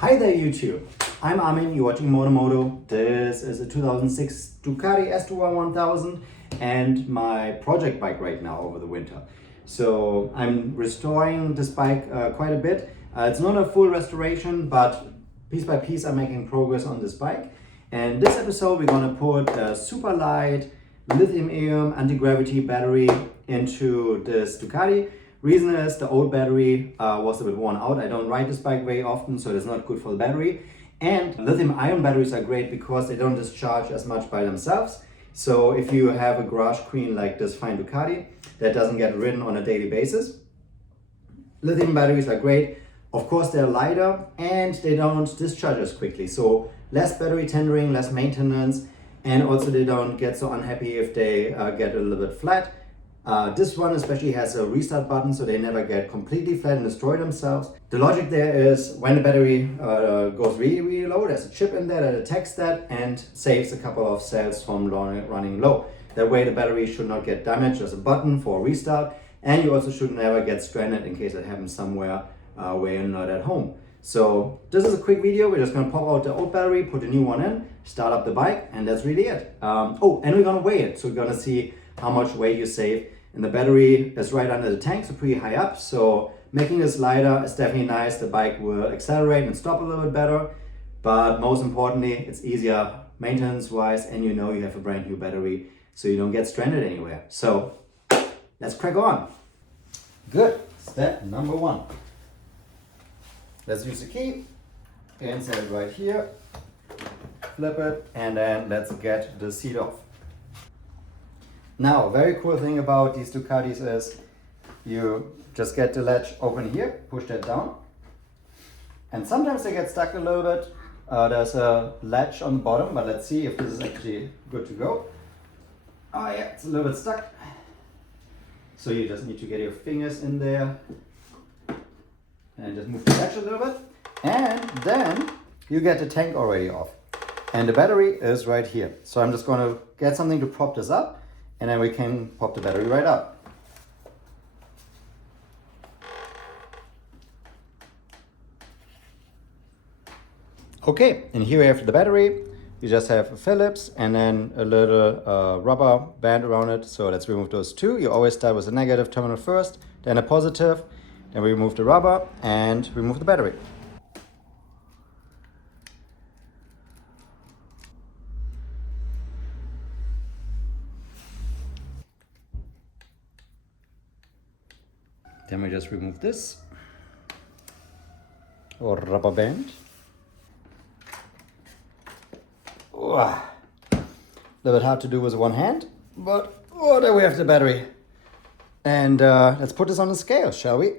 Hi there YouTube, I'm Armin, you're watching Moto. This is a 2006 Ducati S2R 1000 and my project bike right now over the winter. So I'm restoring this bike quite a bit. It's not a full restoration, but piece by piece I'm making progress on this bike. And this episode we're gonna put a super light lithium-ion anti-gravity battery into this Ducati. Reason is the old battery was a bit worn out. I don't ride this bike very often, so it's not good for the battery. And lithium-ion batteries are great because they don't discharge as much by themselves. So if you have a garage queen like this fine Ducati that doesn't get ridden on a daily basis, lithium batteries are great. Of course, they're lighter and they don't discharge as quickly. So less battery tendering, less maintenance, and also they don't get so unhappy if they get a little bit flat. This one especially has a restart button, so they never get completely flat and destroy themselves. The logic there is when the battery goes really low, there's a chip in there that detects that and saves a couple of cells from running low. That way the battery should not get damaged. There's a button for restart, and you also should never get stranded in case it happens somewhere where you're not at home. So this is a quick video. We're just gonna pop out the old battery, put a new one in, start up the bike, and that's really it. Oh, and we're gonna weigh it. So we're gonna see how much weight you save. And the battery is right under the tank, so pretty high up. So making this lighter is definitely nice. The bike will accelerate and stop a little bit better. But most importantly, it's easier maintenance-wise, and you know you have a brand new battery, so you don't get stranded anywhere. So let's crack on. Good, step number one. Let's use the key, insert it right here, flip it, and then let's get the seat off. Now, very cool thing about these Ducatis is you just get the latch open here, push that down, and sometimes they get stuck a little bit. There's a latch on the bottom, but let's see if this is actually good to go. Oh yeah, it's a little bit stuck. So you just need to get your fingers in there and just move the latch a little bit, and then you get the tank already off. And the battery is right here. So I'm just going to get something to prop this up, and then we can pop the battery right up. Okay, and here we have the battery. You just have a Phillips and then a little rubber band around it. So let's remove those two. You always start with a negative terminal first, then a positive. Then we remove the rubber and remove the battery. Then we just remove this or rubber band. A little bit hard to do with one hand, but there we have the battery. And let's put this on the scale, shall we?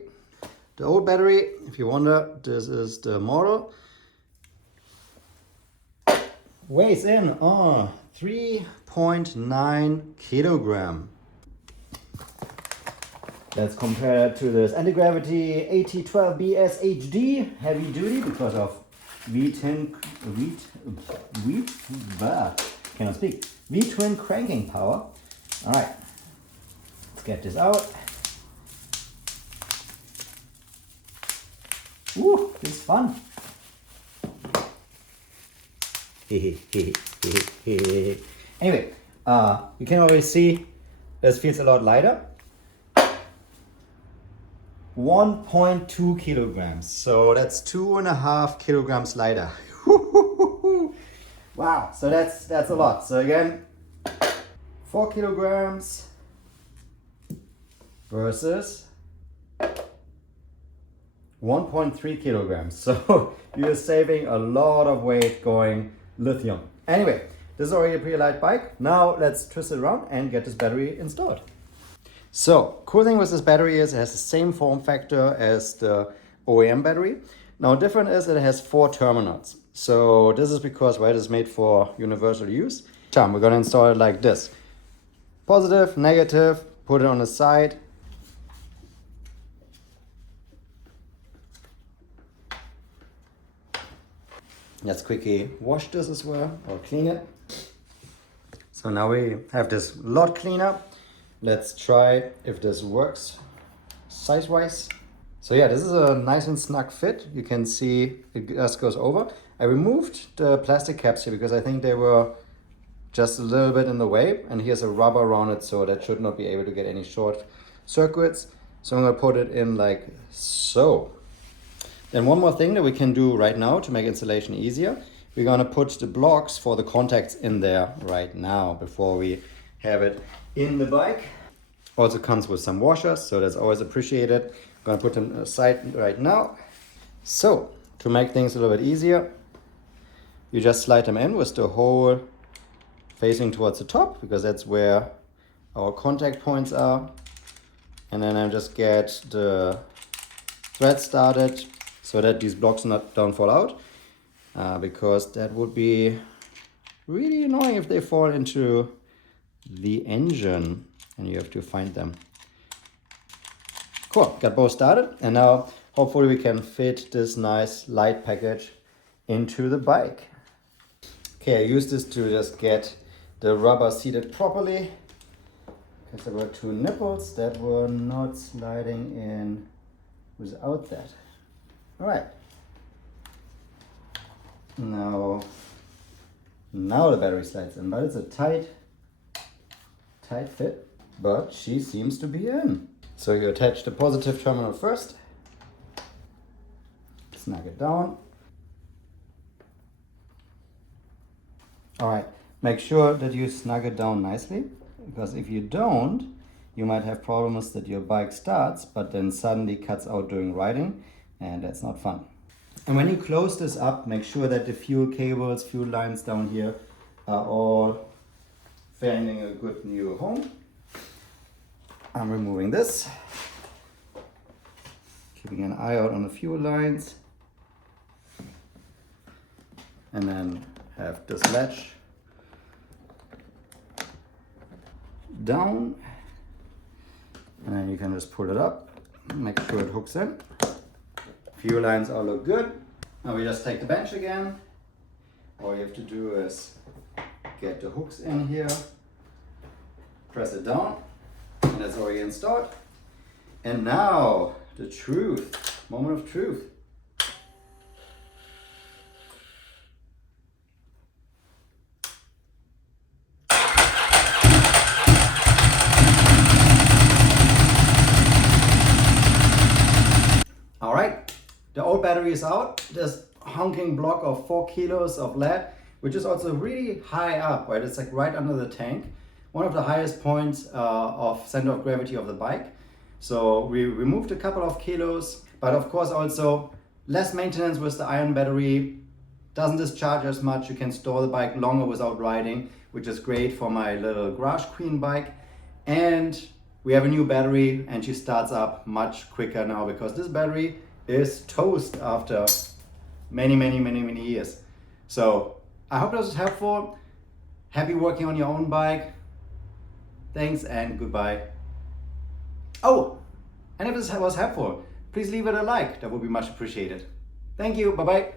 The old battery, if you wonder, this is the model. Weighs in 3.9 kilogram. Let's compare it to this anti-gravity AT12BS HD, heavy duty because of V-twin cranking power. All right, let's get this out. Woo, this is fun. Anyway, you can already see this feels a lot lighter. 1.2 kilograms, so that's 2.5 kilograms lighter. Wow, so that's a lot. So again, 4 kilograms versus 1.3 kilograms. So you're saving a lot of weight going lithium. Anyway, this is already a pretty light bike. Now let's twist it around and get this battery installed. So, cool thing with this battery is it has the same form factor as the OEM battery. Now, different is it has 4 terminals. So this is because, right, it's made for universal use. We're gonna install it like this. Positive, negative, put it on the side. Let's quickly wash this as well, or clean it. So now we have this lot cleaner. Let's try if this works size-wise. So yeah, this is a nice and snug fit. You can see it just goes over. I removed the plastic caps here because I think they were just a little bit in the way, and here's a rubber around it, so that should not be able to get any short circuits. So I'm gonna put it in like so. Then one more thing that we can do right now to make installation easier, we're gonna put the blocks for the contacts in there right now before we have it in the bike. Also comes with some washers, so that's always appreciated. I'm gonna put them aside right now. So to make things a little bit easier, you just slide them in with the hole facing towards the top, because that's where our contact points are. And then I just get the thread started so that these blocks don't fall out, because that would be really annoying if they fall into the engine and you have to find them. Cool, got both started, and now hopefully we can fit this nice light package into the bike. Okay, I used this to just get the rubber seated properly, because there were two nipples that were not sliding in without that. All right. Now the battery slides in, but it's a tight fit, but she seems to be in. So you attach the positive terminal first, snug it down. All right, make sure that you snug it down nicely, because if you don't, you might have problems that your bike starts, but then suddenly cuts out during riding, and that's not fun. And when you close this up, make sure that the fuel cables, fuel lines down here are all finding a good new home. I'm removing this, keeping an eye out on the fuel lines, and then have this latch down, and then you can just pull it up, make sure it hooks in. Fuel lines all look good. Now we just take the bench again. All you have to do is get the hooks in here, press it down, and that's already installed. And now the truth, moment of truth. All right, the old battery is out. This honking block of 4 kilos of lead, which is also really high up, right? It's like right under the tank. One of the highest points of center of gravity of the bike. So we removed a couple of kilos, but of course also less maintenance with the iron battery. Doesn't discharge as much. You can store the bike longer without riding, which is great for my little garage queen bike. And we have a new battery, and she starts up much quicker now, because this battery is toast after many years. So I hope this was helpful. Happy working on your own bike. Thanks and goodbye. Oh, and if this was helpful, please leave it a like. That would be much appreciated. Thank you. Bye-bye.